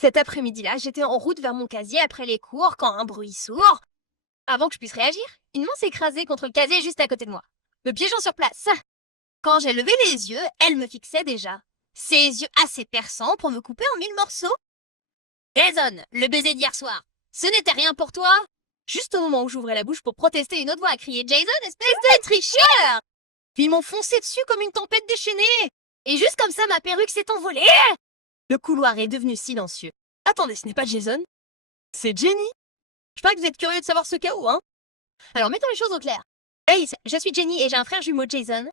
Cet après-midi-là, j'étais en route vers mon casier après les cours quand un bruit sourd. Avant que je puisse réagir, une main s'est écrasée contre le casier juste à côté de moi, me piégeant sur place. Quand j'ai levé les yeux, elle me fixait déjà. Ses yeux assez perçants pour me couper en 1000 morceaux. Jason, le baiser d'hier soir, ce n'était rien pour toi? Juste au moment où j'ouvrais la bouche pour protester, une autre voix a crié « Jason, espèce de tricheur !» Puis ils m'ont foncé dessus comme une tempête déchaînée. Et juste comme ça, ma perruque s'est envolée. Le couloir est devenu silencieux. Attendez, ce n'est pas Jason? C'est Jenny? Je crois que vous êtes curieux de savoir ce cas où, hein? Alors mettons les choses au clair. Hey, je suis Jenny et j'ai un frère jumeau Jason.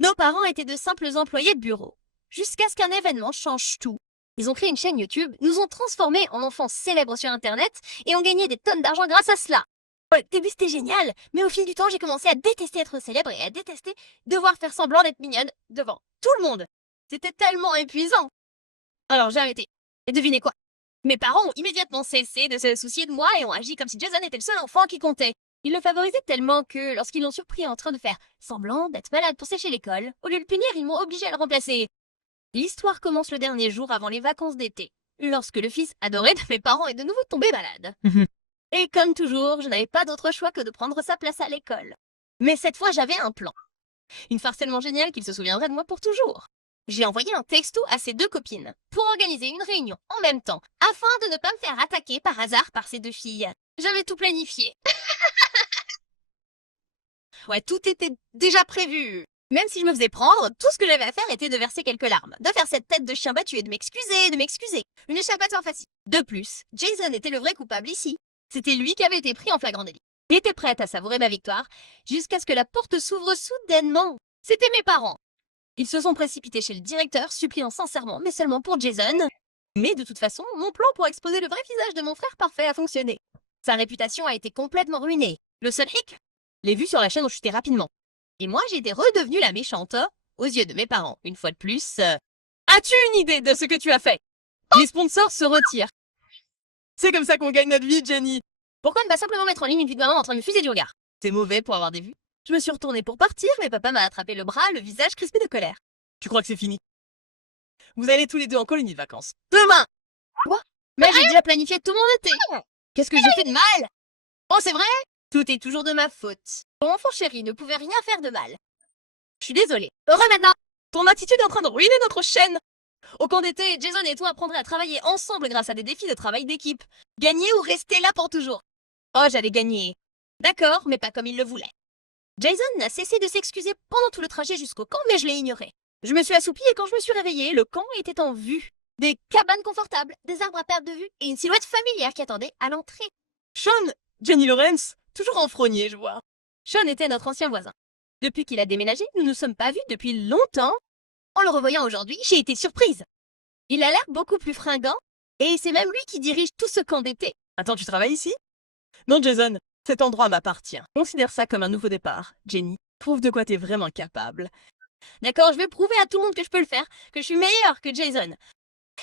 Nos parents étaient de simples employés de bureau. Jusqu'à ce qu'un événement change tout. Ils ont créé une chaîne YouTube, nous ont transformés en enfants célèbres sur Internet et ont gagné des tonnes d'argent grâce à cela. Au début c'était génial, mais au fil du temps j'ai commencé à détester être célèbre et à détester devoir faire semblant d'être mignonne devant tout le monde. C'était tellement épuisant. Alors j'ai arrêté. Et devinez quoi? Mes parents ont immédiatement cessé de se soucier de moi et ont agi comme si Jason était le seul enfant qui comptait. Ils le favorisaient tellement que, lorsqu'ils l'ont surpris en train de faire semblant d'être malade pour sécher l'école, au lieu de le punir, ils m'ont obligé à le remplacer. L'histoire commence le dernier jour avant les vacances d'été, lorsque le fils adoré de mes parents est de nouveau tombé malade. Et comme toujours, je n'avais pas d'autre choix que de prendre sa place à l'école. Mais cette fois, j'avais un plan. Une farce tellement géniale qu'il se souviendrait de moi pour toujours. J'ai envoyé un texto à ses deux copines pour organiser une réunion en même temps, afin de ne pas me faire attaquer par hasard par ces deux filles. J'avais tout planifié. Ouais, tout était déjà prévu. Même si je me faisais prendre, tout ce que j'avais à faire était de verser quelques larmes, de faire cette tête de chien battu et de m'excuser. Une échappatoire facile. De plus, Jason était le vrai coupable ici. C'était lui qui avait été pris en flagrant délit. J'étais prête à savourer ma victoire, jusqu'à ce que la porte s'ouvre soudainement. C'étaient mes parents. Ils se sont précipités chez le directeur, suppliant sincèrement, mais seulement pour Jason. Mais de toute façon, mon plan pour exposer le vrai visage de mon frère parfait a fonctionné. Sa réputation a été complètement ruinée. Le seul hic? Les vues sur la chaîne ont chuté rapidement. Et moi, j'étais redevenue la méchante, aux yeux de mes parents, une fois de plus. As-tu une idée de ce que tu as fait? Les sponsors se retirent. C'est comme ça qu'on gagne notre vie, Jenny. Pourquoi ne pas simplement mettre en ligne une vie de maman en train de me fuser du regard? C'est mauvais pour avoir des vues. Je me suis retournée pour partir, mais papa m'a attrapé le bras, le visage crispé de colère. Tu crois que c'est fini? Vous allez tous les deux en colonie de vacances. Demain! Quoi? Mais j'ai déjà planifié tout mon été. Qu'est-ce que j'ai fait de mal? Oh, c'est vrai? Tout est toujours de ma faute. Mon enfant chéri ne pouvait rien faire de mal. Je suis désolée. Heureux maintenant! Ton attitude est en train de ruiner notre chaîne. Au camp d'été, Jason et toi apprendrez à travailler ensemble grâce à des défis de travail d'équipe. Gagner ou rester là pour toujours. Oh, j'allais gagner. D'accord, mais pas comme il le voulait. Jason n'a cessé de s'excuser pendant tout le trajet jusqu'au camp, mais je l'ai ignoré. Je me suis assoupie et quand je me suis réveillée, le camp était en vue. Des cabanes confortables, des arbres à perte de vue et une silhouette familière qui attendait à l'entrée. Sean, Jenny Lawrence, toujours enfrogné, je vois. Sean était notre ancien voisin. Depuis qu'il a déménagé, nous ne nous sommes pas vus depuis longtemps. En le revoyant aujourd'hui, j'ai été surprise. Il a l'air beaucoup plus fringant, et c'est même lui qui dirige tout ce camp d'été. Attends, tu travailles ici? Non, Jason, cet endroit m'appartient. Considère ça comme un nouveau départ, Jenny. Prouve de quoi t'es vraiment capable. D'accord, je vais prouver à tout le monde que je peux le faire, que je suis meilleure que Jason.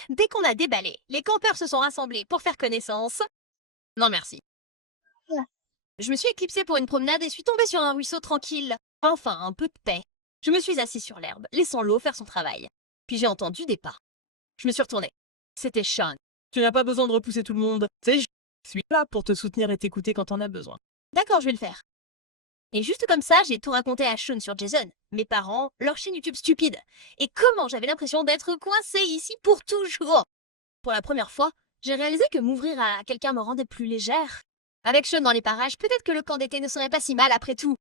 Dès qu'on a déballé, les campeurs se sont rassemblés pour faire connaissance. Non, merci. Je me suis éclipsée pour une promenade et suis tombée sur un ruisseau tranquille. Enfin, un peu de paix. Je me suis assise sur l'herbe, laissant l'eau faire son travail. Puis j'ai entendu des pas. Je me suis retournée. C'était Sean. Tu n'as pas besoin de repousser tout le monde. Je suis là pour te soutenir et t'écouter quand t'en as besoin. D'accord, je vais le faire. Et juste comme ça, j'ai tout raconté à Sean sur Jason, mes parents, leur chaîne YouTube stupide. Et comment j'avais l'impression d'être coincée ici pour toujours. Pour la première fois, j'ai réalisé que m'ouvrir à quelqu'un me rendait plus légère. Avec Sean dans les parages, peut-être que le camp d'été ne serait pas si mal après tout.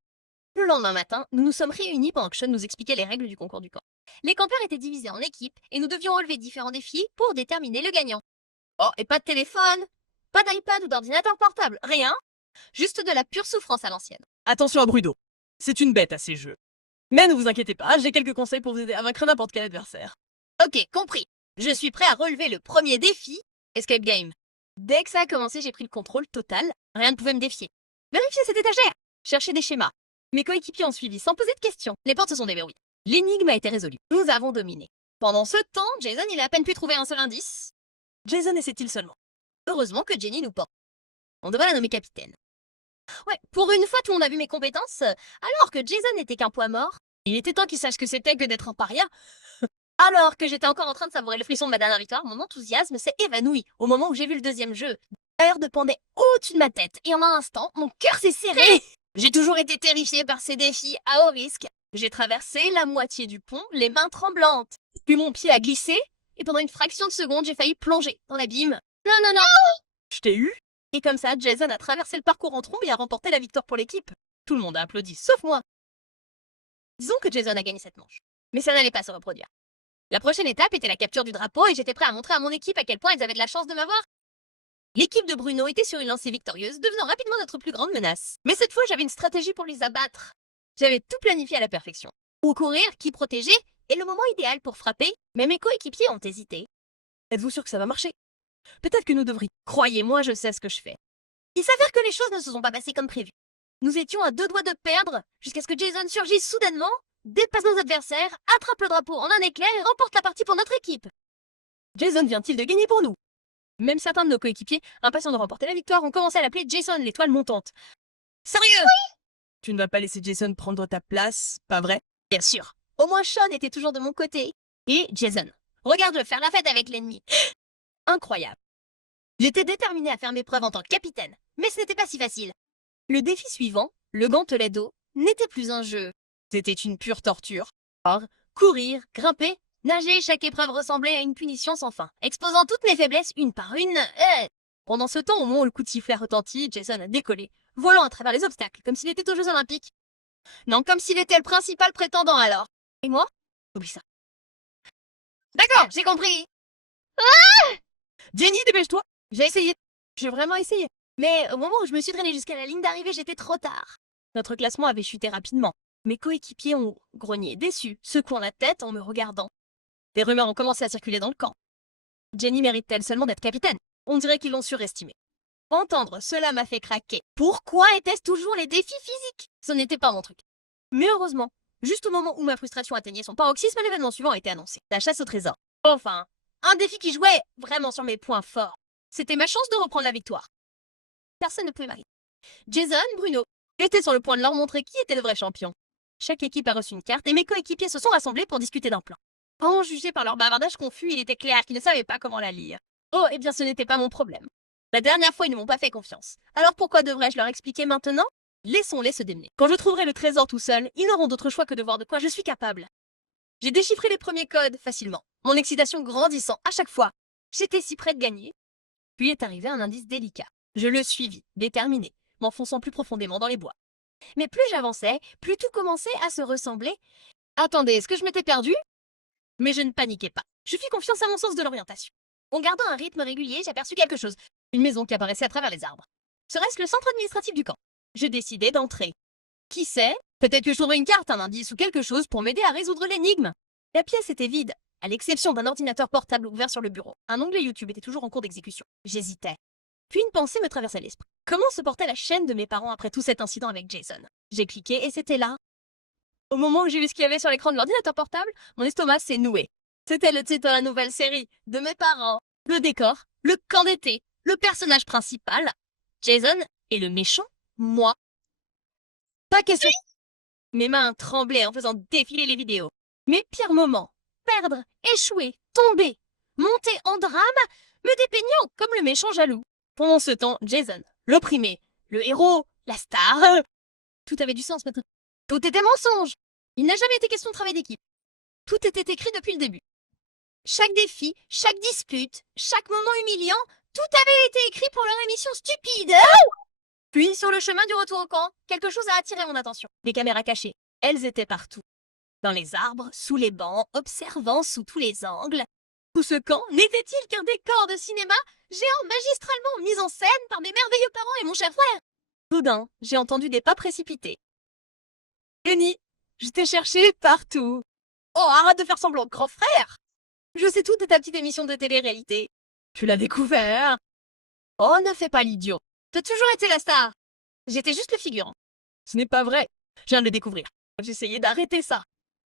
Le lendemain matin, nous nous sommes réunis pendant que Sean nous expliquait les règles du concours du camp. Les campeurs étaient divisés en équipes et nous devions relever différents défis pour déterminer le gagnant. Oh, et pas de téléphone, pas d'iPad ou d'ordinateur portable, rien. Juste de la pure souffrance à l'ancienne. Attention à Bruno, c'est une bête à ces jeux. Mais ne vous inquiétez pas, j'ai quelques conseils pour vous aider à vaincre n'importe quel adversaire. Ok, compris. Je suis prêt à relever le premier défi, Escape Game. Dès que ça a commencé, j'ai pris le contrôle total. Rien ne pouvait me défier. Vérifier cette étagère, chercher des schémas. Mes coéquipiers ont suivi sans poser de questions. Les portes se sont déverrouillées. L'énigme a été résolue. Nous avons dominé. Pendant ce temps, Jason, il a à peine pu trouver un seul indice. Jason essaie-t-il seulement? Heureusement que Jenny nous porte. On devrait la nommer capitaine. Ouais, pour une fois, tout le monde a vu mes compétences, alors que Jason n'était qu'un poids mort. Il était temps qu'il sache ce que c'était que d'être un paria. Alors que j'étais encore en train de savourer le frisson de ma dernière victoire, mon enthousiasme s'est évanoui au moment où j'ai vu le deuxième jeu. L'air de pendait au-dessus de ma tête et en un instant, mon cœur s'est serré. J'ai toujours été terrifiée par ces défis à haut risque. J'ai traversé la moitié du pont, les mains tremblantes. Puis mon pied a glissé et pendant une fraction de seconde, j'ai failli plonger dans l'abîme. Non, non, non. Je t'ai eu. Et comme ça, Jason a traversé le parcours en trombe et a remporté la victoire pour l'équipe. Tout le monde a applaudi, sauf moi. Disons que Jason a gagné cette manche. Mais ça n'allait pas se reproduire. La prochaine étape était la capture du drapeau et j'étais prêt à montrer à mon équipe à quel point ils avaient de la chance de m'avoir. L'équipe de Bruno était sur une lancée victorieuse, devenant rapidement notre plus grande menace. Mais cette fois, j'avais une stratégie pour les abattre. J'avais tout planifié à la perfection. Où courir, qui protéger, et le moment idéal pour frapper, mais mes coéquipiers ont hésité. Êtes-vous sûr que ça va marcher? Peut-être que nous devrions. Croyez-moi, je sais ce que je fais. Il s'avère que les choses ne se sont pas passées comme prévu. Nous étions à 2 doigts de perdre, jusqu'à ce que Jason surgisse soudainement, dépasse nos adversaires, attrape le drapeau en un éclair et remporte la partie pour notre équipe. Jason vient-il de gagner pour nous? Même certains de nos coéquipiers, impatients de remporter la victoire, ont commencé à l'appeler Jason l'étoile montante. Sérieux? Oui! Tu ne vas pas laisser Jason prendre ta place, pas vrai? Bien sûr. Au moins Sean était toujours de mon côté. Et Jason, regarde-le faire la fête avec l'ennemi. Incroyable. J'étais déterminée à faire mes preuves en tant que capitaine, mais ce n'était pas si facile. Le défi suivant, le gantelet d'eau, n'était plus un jeu. C'était une pure torture. Or, courir, grimper, nager, chaque épreuve ressemblait à une punition sans fin, exposant toutes mes faiblesses une par une. Pendant ce temps, au moment où le coup de sifflet retentit, Jason a décollé, volant à travers les obstacles, comme s'il était aux Jeux Olympiques. Non, comme s'il était le principal prétendant alors. Et moi? Oublie ça. D'accord, j'ai compris. Jenny, dépêche-toi. J'ai essayé. J'ai vraiment essayé. Mais au moment où je me suis traînée jusqu'à la ligne d'arrivée, j'étais trop tard. Notre classement avait chuté rapidement. Mes coéquipiers ont grogné, déçus, secouant la tête en me regardant. Des rumeurs ont commencé à circuler dans le camp. Jenny mérite-t-elle seulement d'être capitaine? On dirait qu'ils l'ont surestimée. Entendre cela m'a fait craquer. Pourquoi était-ce toujours les défis physiques? Ce n'était pas mon truc. Mais heureusement, juste au moment où ma frustration atteignait son paroxysme, l'événement suivant a été annoncé. La chasse au trésor. Enfin, un défi qui jouait vraiment sur mes points forts. C'était ma chance de reprendre la victoire. Personne ne pouvait m'arrêter. Jason, Bruno, étaient sur le point de leur montrer qui était le vrai champion. Chaque équipe a reçu une carte et mes coéquipiers se sont rassemblés pour discuter d'un plan. En jugé par leur bavardage confus, il était clair qu'ils ne savaient pas comment la lire. Oh, eh bien ce n'était pas mon problème. La dernière fois, ils ne m'ont pas fait confiance. Alors pourquoi devrais-je leur expliquer maintenant? Laissons-les se démener. Quand je trouverai le trésor tout seul, ils n'auront d'autre choix que de voir de quoi je suis capable. J'ai déchiffré les premiers codes facilement, mon excitation grandissant à chaque fois. J'étais si près de gagner. Puis est arrivé un indice délicat. Je le suivis, déterminé, m'enfonçant plus profondément dans les bois. Mais plus j'avançais, plus tout commençait à se ressembler. Attendez, est-ce que je m'étais perdue? Mais je ne paniquais pas. Je fis confiance à mon sens de l'orientation. En gardant un rythme régulier, j'aperçus quelque chose. Une maison qui apparaissait à travers les arbres. Serait-ce le centre administratif du camp? Je décidai d'entrer. Qui sait? Peut-être que je trouverai une carte, un indice ou quelque chose pour m'aider à résoudre l'énigme. La pièce était vide, à l'exception d'un ordinateur portable ouvert sur le bureau. Un onglet YouTube était toujours en cours d'exécution. J'hésitais. Puis une pensée me traversa l'esprit. Comment se portait la chaîne de mes parents après tout cet incident avec Jason? J'ai cliqué et c'était là. Au moment où j'ai vu ce qu'il y avait sur l'écran de l'ordinateur portable, mon estomac s'est noué. C'était le titre de la nouvelle série, de mes parents. Le décor, le camp d'été, le personnage principal, Jason, et le méchant, moi. Pas question. Mes mains tremblaient en faisant défiler les vidéos. Mes pires moments, perdre, échouer, tomber, monter en drame, me dépeignant comme le méchant jaloux. Pendant ce temps, Jason, l'opprimé, le héros, la star, tout avait du sens maintenant. Tout était mensonge. Il n'a jamais été question de travail d'équipe. Tout était écrit depuis le début. Chaque défi, chaque dispute, chaque moment humiliant, tout avait été écrit pour leur émission stupide. Puis, sur le chemin du retour au camp, quelque chose a attiré mon attention. Les caméras cachées. Elles étaient partout. Dans les arbres, sous les bancs, observant sous tous les angles. Tout ce camp n'était-il qu'un décor de cinéma géant magistralement mis en scène par mes merveilleux parents et mon cher frère? Soudain, j'ai entendu des pas précipités. Jenny, je t'ai cherché partout. Oh, arrête de faire semblant de grand frère. Je sais tout de ta petite émission de télé-réalité. Tu l'as découvert. Oh, ne fais pas l'idiot. T'as toujours été la star. J'étais juste le figurant. Ce n'est pas vrai. Je viens de le découvrir. J'essayais d'arrêter ça.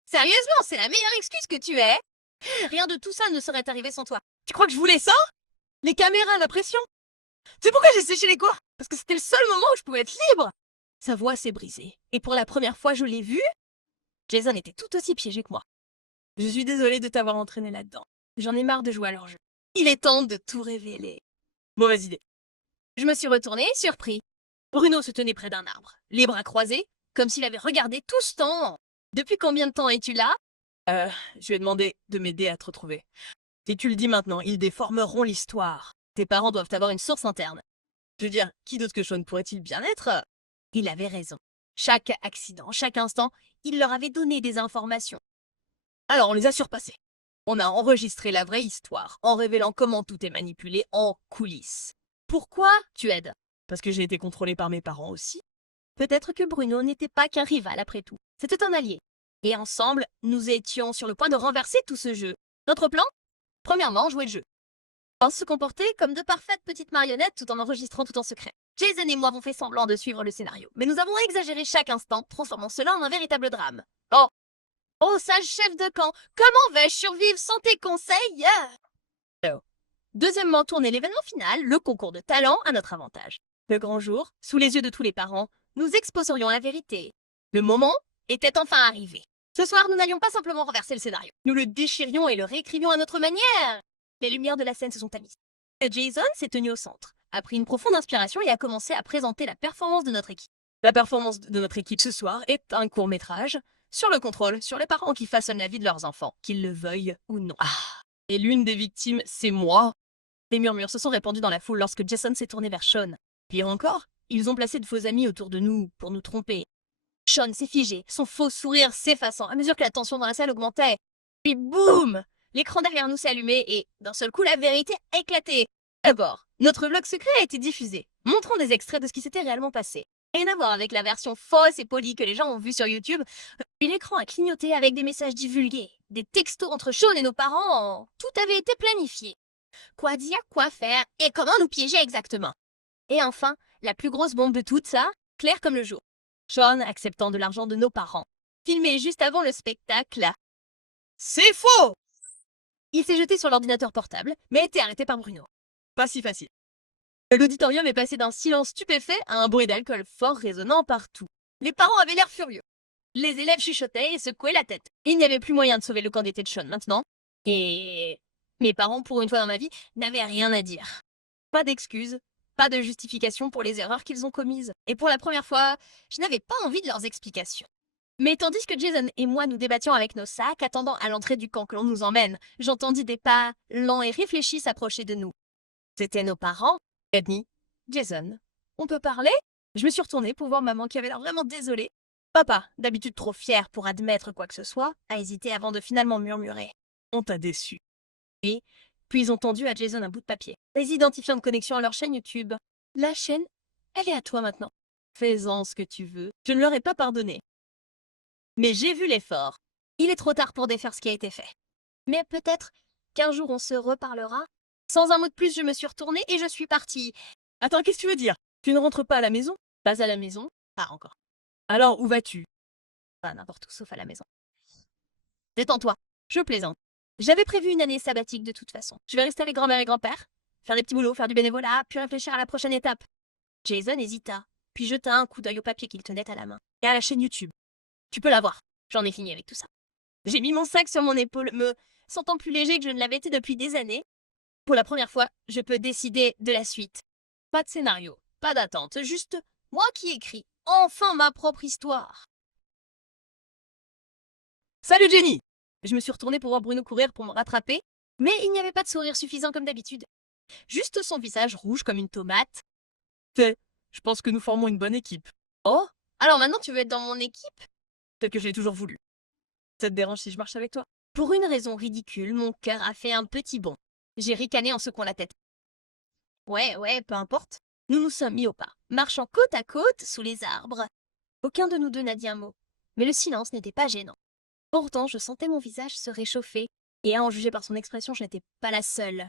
Sérieusement, c'est la meilleure excuse que tu aies. Rien de tout ça ne serait arrivé sans toi. Tu crois que je voulais ça? Les caméras, la pression. C'est pourquoi j'ai séché les cours. Parce que c'était le seul moment où je pouvais être libre. Sa voix s'est brisée. Et pour la première fois, je l'ai vu. Jason était tout aussi piégé que moi. Je suis désolée de t'avoir entraîné là-dedans. J'en ai marre de jouer à leur jeu. Il est temps de tout révéler. Mauvaise idée. Je me suis retournée, surpris. Bruno se tenait près d'un arbre, les bras croisés, comme s'il avait regardé tout ce temps. Depuis combien de temps es-tu là? Je lui ai demandé de m'aider à te retrouver. Si tu le dis maintenant, ils déformeront l'histoire. Tes parents doivent avoir une source interne. Je veux dire, qui d'autre que Sean pourrait-il bien être? Il avait raison. Chaque accident, chaque instant, il leur avait donné des informations. Alors on les a surpassés. On a enregistré la vraie histoire, en révélant comment tout est manipulé en coulisses. Pourquoi tu aides? Parce que j'ai été contrôlée par mes parents aussi. Peut-être que Bruno n'était pas qu'un rival après tout. C'était un allié. Et ensemble, nous étions sur le point de renverser tout ce jeu. Notre plan? Premièrement, jouer le jeu. Se comporter comme de parfaites petites marionnettes tout en enregistrant tout en secret. Jason et moi avons fait semblant de suivre le scénario, mais nous avons exagéré chaque instant, transformant cela en un véritable drame. Oh, sage chef de camp, comment vais-je survivre sans tes conseils? Deuxièmement, tourner l'événement final, le concours de talent, à notre avantage. Le grand jour, sous les yeux de tous les parents, nous exposerions la vérité. Le moment était enfin arrivé. Ce soir, nous n'allions pas simplement renverser le scénario. Nous le déchirions et le réécrivions à notre manière. Les lumières de la scène se sont tamisées. Jason s'est tenu au centre, a pris une profonde inspiration et a commencé à présenter la performance de notre équipe. La performance de notre équipe ce soir est un court-métrage sur le contrôle, sur les parents qui façonnent la vie de leurs enfants, qu'ils le veuillent ou non. Et l'une des victimes, c'est moi. Les murmures se sont répandus dans la foule lorsque Jason s'est tourné vers Sean. Pire encore, ils ont placé de faux amis autour de nous pour nous tromper. Sean s'est figé, son faux sourire s'effaçant à mesure que la tension dans la salle augmentait. Puis boum! L'écran derrière nous s'est allumé et, d'un seul coup, la vérité a éclaté. D'abord, notre vlog secret a été diffusé, montrant des extraits de ce qui s'était réellement passé. Rien à voir avec la version fausse et polie que les gens ont vue sur YouTube. Puis l'écran a clignoté avec des messages divulgués, des textos entre Sean et nos parents. Tout avait été planifié. Quoi dire, quoi faire et comment nous piéger exactement. Et enfin, la plus grosse bombe de toutes ça, clair comme le jour. Sean acceptant de l'argent de nos parents. Filmé juste avant le spectacle. C'est faux! Il s'est jeté sur l'ordinateur portable, mais a été arrêté par Bruno. Pas si facile. L'auditorium est passé d'un silence stupéfait à un bruit d'alcool fort résonnant partout. Les parents avaient l'air furieux. Les élèves chuchotaient et secouaient la tête. Il n'y avait plus moyen de sauver le camp d'été de Sean maintenant. Et mes parents, pour une fois dans ma vie, n'avaient rien à dire. Pas d'excuses, pas de justification pour les erreurs qu'ils ont commises. Et pour la première fois, je n'avais pas envie de leurs explications. Mais tandis que Jason et moi nous débattions avec nos sacs, attendant à l'entrée du camp que l'on nous emmène, j'entendis des pas lents et réfléchis s'approcher de nous. C'étaient nos parents. Edney, Jason, on peut parler? Je me suis retournée pour voir maman qui avait l'air vraiment désolée. Papa, d'habitude trop fier pour admettre quoi que ce soit, a hésité avant de finalement murmurer. On t'a déçu. Et puis ils ont tendu à Jason un bout de papier, les identifiants de connexion à leur chaîne YouTube. La chaîne, elle est à toi maintenant. Fais-en ce que tu veux. Je ne leur ai pas pardonné. Mais j'ai vu l'effort. Il est trop tard pour défaire ce qui a été fait. Mais peut-être qu'un jour on se reparlera. Sans un mot de plus, je me suis retournée et je suis partie. Attends, qu'est-ce que tu veux dire? Tu ne rentres pas à la maison? Pas à la maison? Pas encore. Alors, où vas-tu? Pas n'importe où sauf à la maison. Détends-toi. Je plaisante. J'avais prévu une année sabbatique de toute façon. Je vais rester avec grand-mère et grand-père, faire des petits boulots, faire du bénévolat, puis réfléchir à la prochaine étape. Jason hésita, puis jeta un coup d'œil au papier qu'il tenait à la main et à la chaîne YouTube. Tu peux la voir. J'en ai fini avec tout ça. J'ai mis mon sac sur mon épaule, me sentant plus léger que je ne l'avais été depuis des années. Pour la première fois, je peux décider de la suite. Pas de scénario, pas d'attente, juste moi qui écris enfin ma propre histoire. Salut Jenny! Je me suis retournée pour voir Bruno courir pour me rattraper, mais il n'y avait pas de sourire suffisant comme d'habitude. Juste son visage rouge comme une tomate. Je pense que nous formons une bonne équipe. Oh, alors maintenant tu veux être dans mon équipe? Peut-être que je l'ai toujours voulu. Ça te dérange si je marche avec toi? Pour une raison ridicule, mon cœur a fait un petit bond. J'ai ricané en secouant la tête. Ouais, peu importe. Nous nous sommes mis au pas, marchant côte à côte sous les arbres. Aucun de nous deux n'a dit un mot, mais le silence n'était pas gênant. Pourtant, je sentais mon visage se réchauffer, et à en juger par son expression, je n'étais pas la seule.